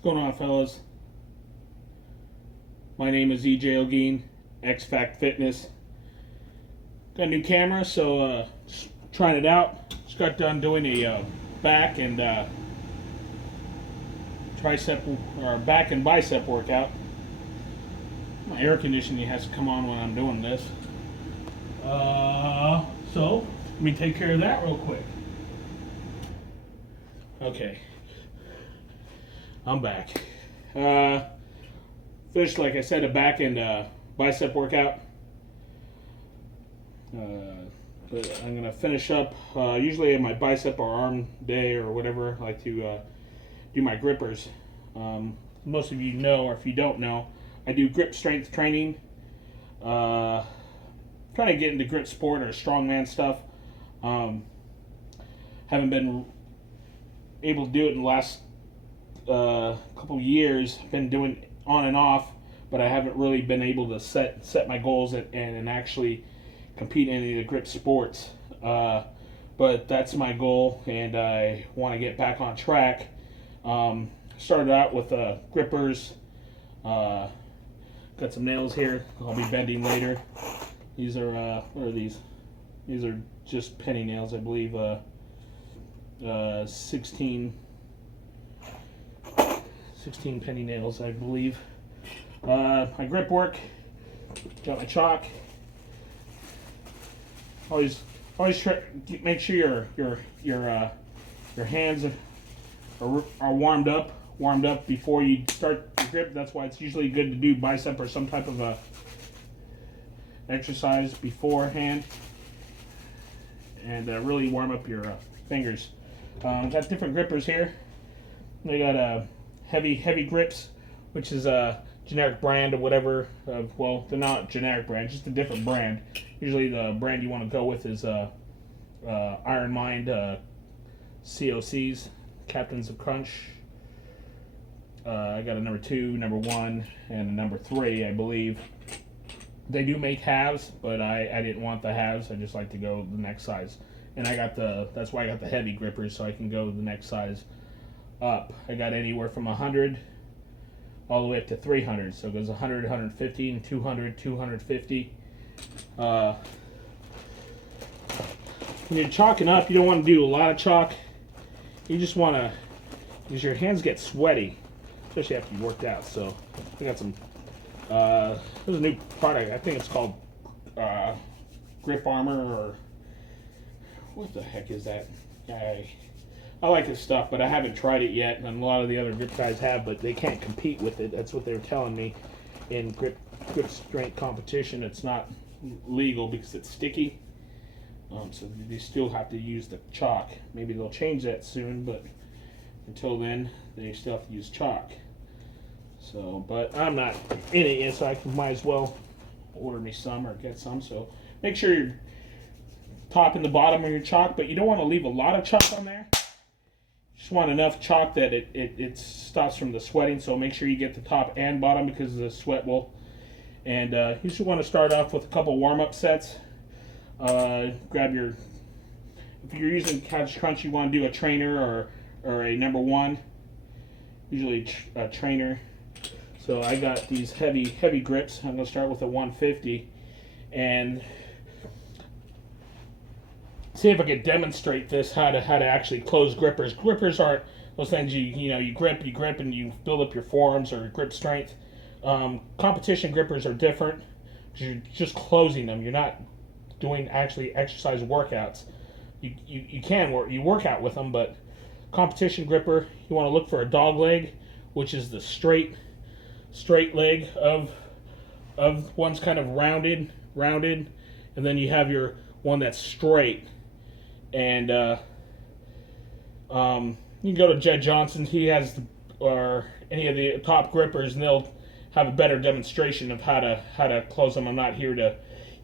What's going on, fellas? My name is olguin, xFACTfitness. Got a new camera, so just trying it out. Just got done doing a back and tricep or back and bicep workout. My air conditioning has to come on when I'm doing this. So let me take care of that real quick. Okay, I'm back. Finished, like I said, a back and bicep workout. But I'm gonna finish up. Usually, my bicep or arm day or whatever, I like to do my grippers. Most of you know, or if you don't know, I do grip strength training. Trying to get into grip sport or strongman stuff. Haven't been able to do it in the last couple years. Been doing on and off, but I haven't really been able to set my goals and actually compete in any of the grip sports. But that's my goal, and I want to get back on track. Started out with grippers. Got some nails here I'll be bending later. These are what are these? These are just penny nails, I believe. 16 penny nails, I believe. My grip work. Got my chalk. Always try make sure your hands are warmed up before you start your grip. That's why it's usually good to do bicep or some type of a exercise beforehand, and really warm up your fingers. Got different grippers here. They got heavy grips, which is a generic brand or whatever. Well, they're not generic brand, just a different brand. Usually the brand you want to go with is Iron Mind COCs, Captains of Crunch. I got a number 2, number 1, and a number 3, I believe. They do make halves, but I didn't want the halves. I just like to go the next size. And that's why I got the heavy grippers, so I can go the next size up. I got anywhere from 100 all the way up to 300. So it goes 100, 150, and 200, 250. When you're chalking up, you don't want to do a lot of chalk. You just want to, because your hands get sweaty, especially after you worked out. So I got some, there's a new product. I think it's called Grip Armor, or what the heck is that? I like this stuff, but I haven't tried it yet, and a lot of the other grip guys have, but they can't compete with it. That's what they were telling me. In grip strength competition, it's not legal because it's sticky. So they still have to use the chalk. Maybe they'll change that soon, but until then, they still have to use chalk. So, but I'm not in it yet, so I might as well order me some or get some. So make sure you're top and the bottom of your chalk, but you don't want to leave a lot of chalk on there. Just want enough chalk that it stops from the sweating. So make sure you get the top and bottom, because the sweat will. And you should want to start off with a couple warm-up sets. Grab your, if you're using Couch Crunch, you want to do a trainer or a number 1. Usually a trainer. So I got these heavy grips. I'm going to start with a 150 and see if I can demonstrate this, how to actually close grippers. Grippers aren't those things you grip and you build up your forearms or grip strength. Competition grippers are different because you're just closing them. You're not doing actually exercise workouts. You work out with them, but competition gripper, you want to look for a dog leg, which is the straight leg of one's kind of rounded, and then you have your one that's straight. And you can go to Jed Johnson. He has or any of the top grippers, and they'll have a better demonstration of how to close them. I'm not here to,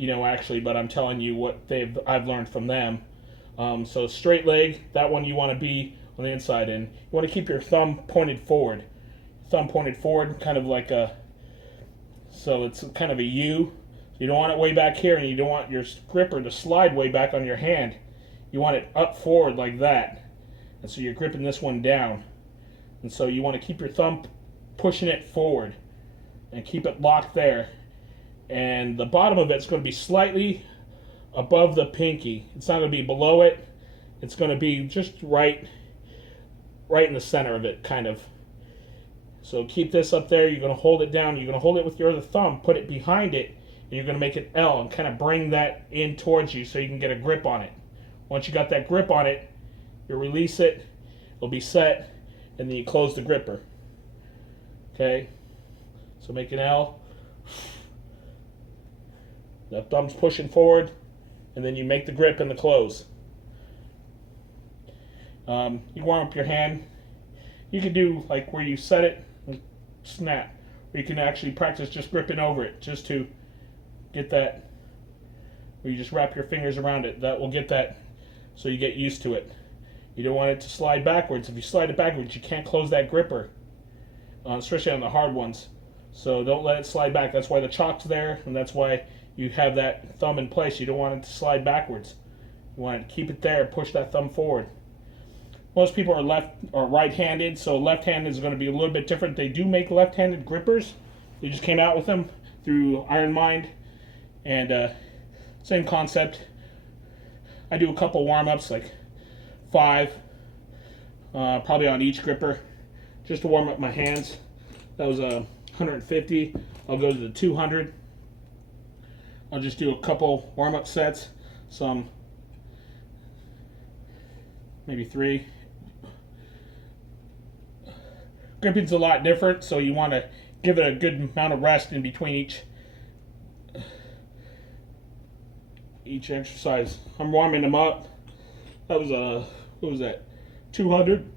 actually, but I'm telling you what I've learned from them. So straight leg, that one you want to be on the inside, and you want to keep your thumb pointed forward. Kind of like so it's kind of a U. You don't want it way back here, and you don't want your gripper to slide way back on your hand. You want it up forward like that. And so you're gripping this one down. And so you want to keep your thumb pushing it forward and keep it locked there. And the bottom of it's going to be slightly above the pinky. It's not going to be below it. It's going to be just right in the center of it, kind of. So keep this up there. You're going to hold it down. You're going to hold it with your other thumb, put it behind it, and you're going to make an L and kind of bring that in towards you so you can get a grip on it. Once you got that grip on it, you release it, it'll be set, and then you close the gripper. Okay? So make an L. The thumb's pushing forward, and then you make the grip and the close. You warm up your hand. You can do like where you set it and snap, or you can actually practice just gripping over it just to get that, where you just wrap your fingers around it. That will get that so you get used to it. You don't want it to slide backwards. If you slide it backwards, you can't close that gripper, especially on the hard ones. So don't let it slide back. That's why the chalk's there, and that's why you have that thumb in place. You don't want it to slide backwards. You want to keep it there, push that thumb forward. Most people are left or right-handed, so left-handed is going to be a little bit different. They do make left-handed grippers. They just came out with them through Iron Mind, and same concept. I do a couple warm-ups, like 5, probably on each gripper, just to warm up my hands. That was 150. I'll go to the 200. I'll just do a couple warm-up sets, some, maybe 3. Gripping's a lot different, so you want to give it a good amount of rest in between each exercise. I'm warming them up. That was what was that? 200.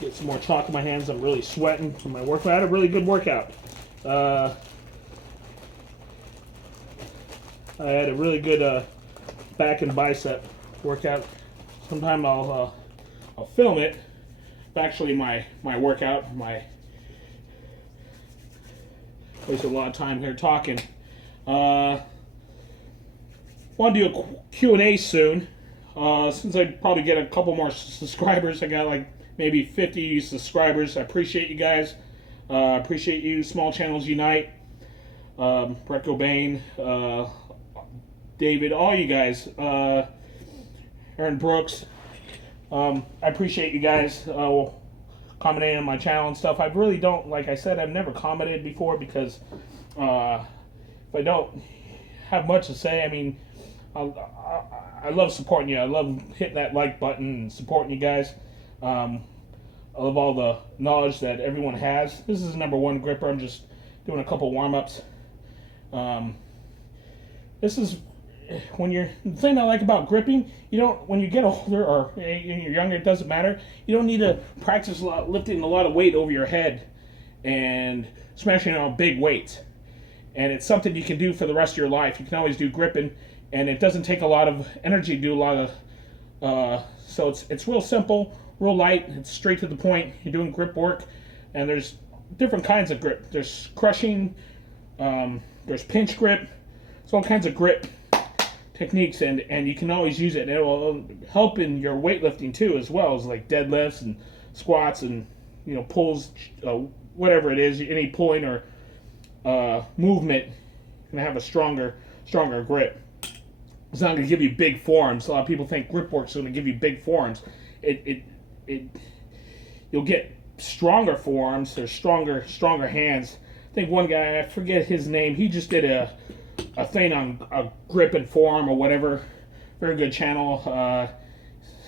Get some more chalk in my hands. I'm really sweating from my workout. I had a really good workout. I had a really good back and bicep workout. Sometime I'll film it. Actually, my workout. I wasted a lot of time here talking. Want to do a Q&A soon. Since I probably get a couple more subscribers, I got like maybe 50 subscribers. I appreciate you guys. Appreciate you. Small Channels Unite. Brett Cobain, David, all you guys. Aaron Brooks. I appreciate you guys commenting on my channel and stuff. I really don't, like I said, I've never commented before because if I don't have much to say, I mean, I love supporting you. I love hitting that like button and supporting you guys. I love all the knowledge that everyone has. This is the #1 gripper. I'm just doing a couple warm-ups. This is the thing I like about gripping, you don't, when you get older or when you're younger, it doesn't matter. You don't need to practice lifting a lot of weight over your head and smashing on big weights. And it's something you can do for the rest of your life. You can always do gripping, and it doesn't take a lot of energy to do a lot of, so it's real simple, real light, it's straight to the point. You're doing grip work, and there's different kinds of grip. There's crushing, there's pinch grip, there's all kinds of grip techniques, and you can always use it. It will help in your weightlifting too, as well as like deadlifts and squats and pulls, whatever it is, any pulling or movement, you're gonna have a stronger grip. It's not gonna give you big forearms. A lot of people think grip work's gonna give you big forearms. You'll get stronger forearms. There's stronger hands. I think one guy, I forget his name, he just did a thing on a grip and forearm or whatever. Very good channel.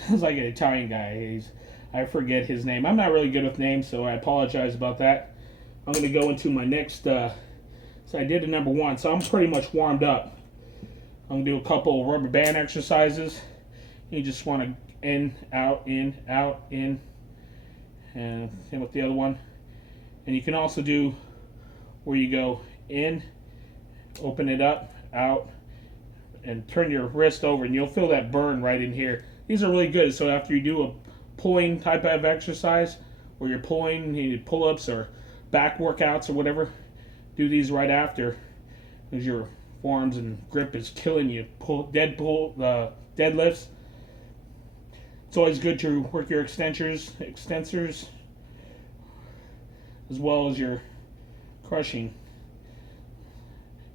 Sounds like an Italian guy. I forget his name. I'm not really good with names, so I apologize about that. I'm going to go into my next. So I did a #1, so I'm pretty much warmed up. I'm going to do a couple rubber band exercises. You just want to in, out, in, and same with the other one. And you can also do where you go in, open it up, out, and turn your wrist over, and you'll feel that burn right in here. These are really good. So after you do a pulling type of exercise, where you're pulling, you need pull-ups or back workouts or whatever, do these right after, because your forearms and grip is killing you. Deadlifts. It's always good to work your extensors, as well as your crushing.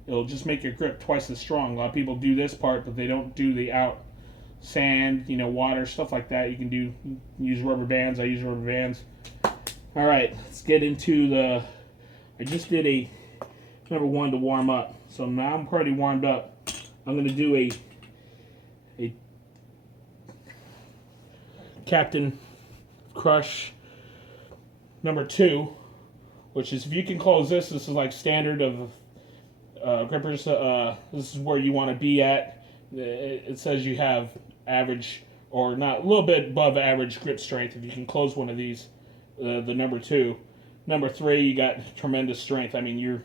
It'll just make your grip twice as strong. A lot of people do this part, but they don't do the out sand, water, stuff like that. You can use rubber bands. I use rubber bands. All right, let's get into the. I just did a number 1 to warm up, so now I'm pretty warmed up. I'm going to do a Captain Crush number 2, which is, if you can close this is like standard of grippers. This is where you want to be at. It says you have average, or not, a little bit above average grip strength if you can close one of these. The number 2. Number 3, you got tremendous strength. I mean, you're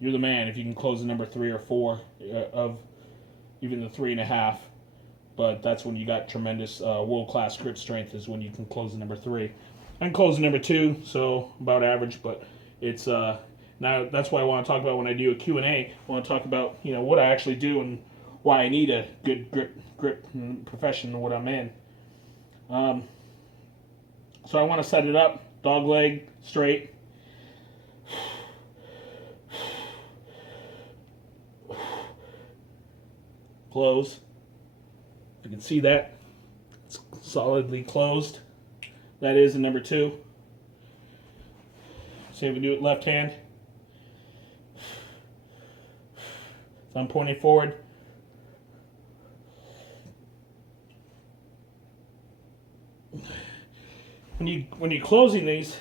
the man if you can close the number 3 or 4 of even the 3.5. But that's when you got tremendous world-class grip strength, is when you can close the number 3. I can close the number 2, so about average, but it's now that's what I want to talk about when I do a Q&A. I want to talk about what I actually do and why I need a good grip profession, what I'm in. So I want to set it up, dog leg, straight. Close. You can see that. It's solidly closed. That is the number 2. See if we do it left hand. So I'm pointing forward. When you're closing these,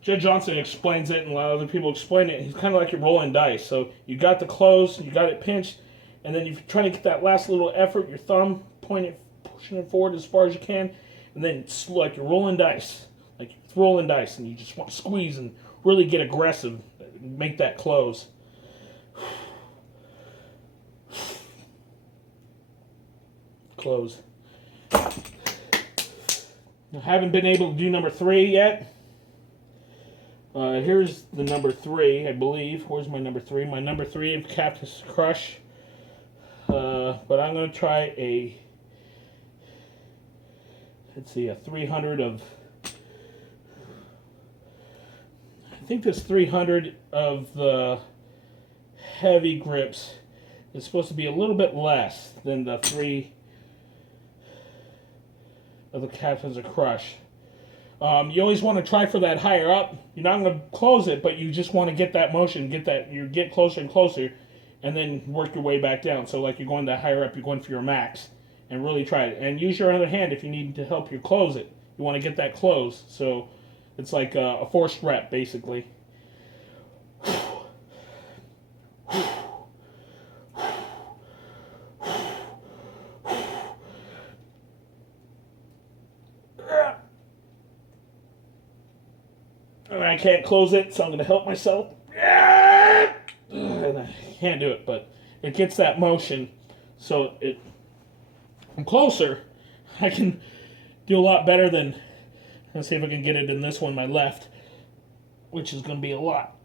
Jed Johnson explains it, and a lot of other people explain it. He's kind of like you're rolling dice. So you got the close, you got it pinched, and then you're trying to get that last little effort, your thumb pushing it forward as far as you can, and then it's like you're rolling dice. Like you're rolling dice, and you just want to squeeze and really get aggressive, make that close. Close. I haven't been able to do number 3 yet. Here's the number 3, I believe. Where's my number 3? My number 3 of Captain Crush. But I'm going to try a 300 of. I think this 300 of the heavy grips is supposed to be a little bit less than the 3 of the Captain's Crush. You always want to try for that higher up. You're not going to close it, but you just want to get that motion, get closer and closer, and then work your way back down. So like you're going that higher up, you're going for your max, and really try it. And use your other hand if you need to help you close it. You want to get that close. So it's like a forced rep, basically. And I can't close it, so I'm going to help myself. And I can't do it, but it gets that motion. So I'm closer. I can do a lot better than. Let's see if I can get it in this one, my left, which is going to be a lot.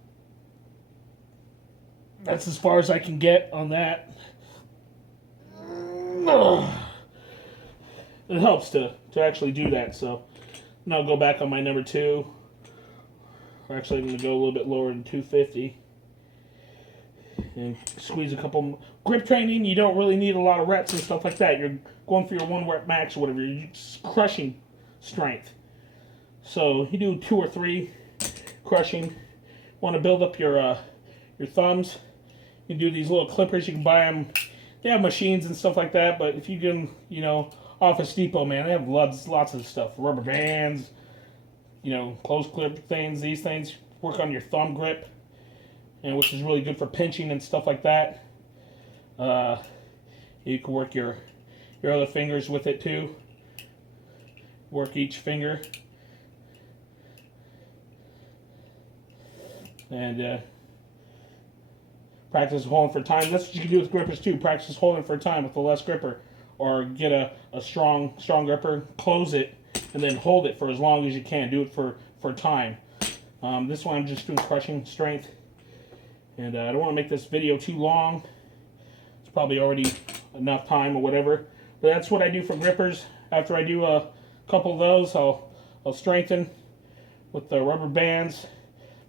That's as far as I can get on that. It helps to actually do that. So now I'll go back on my number 2. Actually, I'm going to go a little bit lower than 250 and squeeze a couple. Grip training, you don't really need a lot of reps and stuff like that. You're going for your 1 rep max or whatever. You're just crushing strength. So you do 2 or 3 crushing. Want to build up your thumbs. You do these little clippers. You can buy them. They have machines and stuff like that. But if you get them, Office Depot, man, they have lots of stuff. Rubber bands. Close clip things, these things work on your thumb grip, and which is really good for pinching and stuff like that. You can work your other fingers with it too. Work each finger, and practice holding for time. That's what you can do with grippers too. Practice holding for time with the less gripper, or get a strong gripper, close it, and then hold it for as long as you can. Do it for time. This one I'm just doing crushing strength. And I don't want to make this video too long. It's probably already enough time or whatever. But that's what I do for grippers. After I do a couple of those, I'll strengthen with the rubber bands.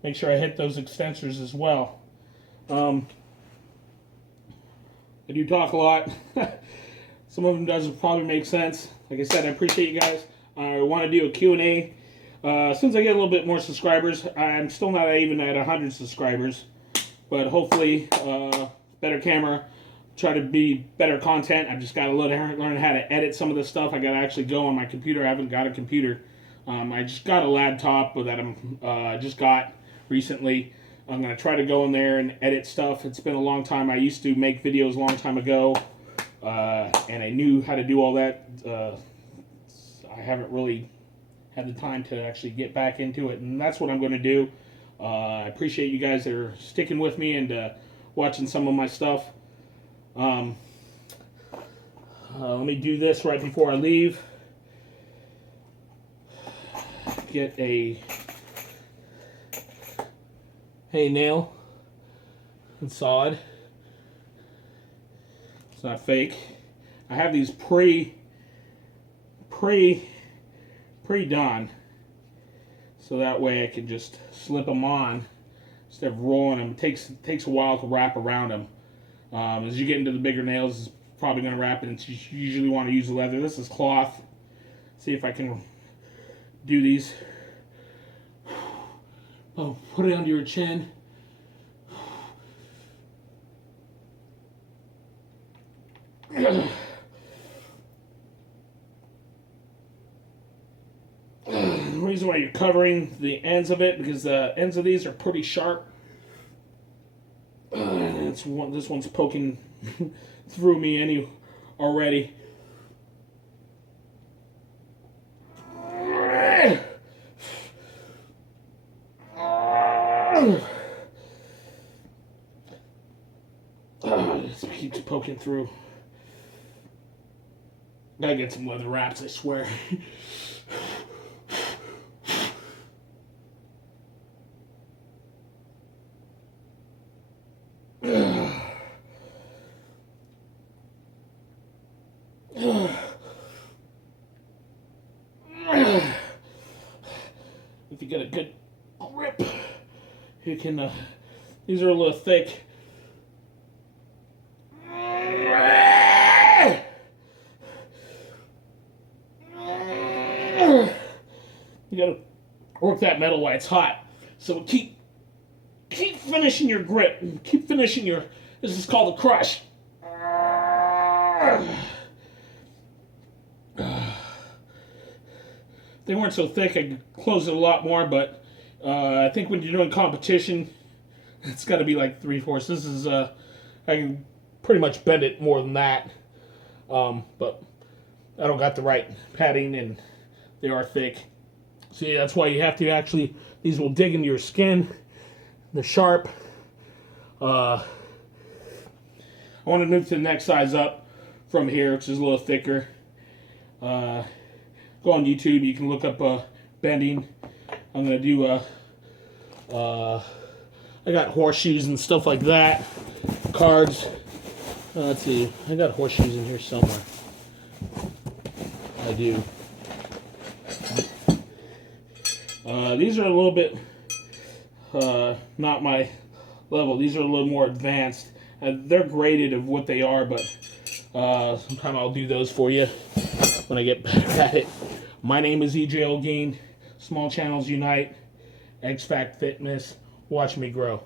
Make sure I hit those extensors as well. I do talk a lot. Some of them doesn't probably make sense. Like I said, I appreciate you guys. I want to do a Q&A. Since I get a little bit more subscribers, I'm still not even at 100 subscribers. But hopefully, better camera, try to be better content. I just got to learn how to edit some of this stuff. I got to actually go on my computer. I haven't got a computer. I just got a laptop that I just got recently. I'm going to try to go in there and edit stuff. It's been a long time. I used to make videos a long time ago, and I knew how to do all that. I haven't really had the time to actually get back into it, and that's what I'm going to do. I appreciate you guys that are sticking with me and watching some of my stuff. Let me do this right before I leave. Get a nail. It's solid. It's not fake. I have these pre-done, so that way I can just slip them on instead of rolling them. It takes a while to wrap around them. As you get into the bigger nails, it's probably going to wrap it, and you usually want to use leather. This is cloth. See if I can do these. Oh, put it under your chin. The reason why you're covering the ends of it, because the ends of these are pretty sharp. This one's poking through me already. This keeps poking through. Gotta get some leather wraps, I swear. If you get a good grip, you can, these are a little thick. You gotta work that metal while it's hot. So keep finishing your grip. Keep finishing your, this is called a crush. If they weren't so thick, I could close it a lot more, but I think when you're doing competition, it's got to be like 3/4. This is, I can pretty much bend it more than that, but I don't got the right padding, and they are thick. See, that's why you have to actually, these will dig into your skin. They're sharp. I want to move to the next size up from here, which is a little thicker. Go on YouTube, you can look up bending. I'm going to do, I got horseshoes and stuff like that. Cards. Let's see, I got horseshoes in here somewhere. I do. These are a little bit not my level. These are a little more advanced. They're graded of what they are, but sometime I'll do those for you when I get better at it. My name is EJ Olguin. Small channels unite. xFACTfitness. Watch me grow.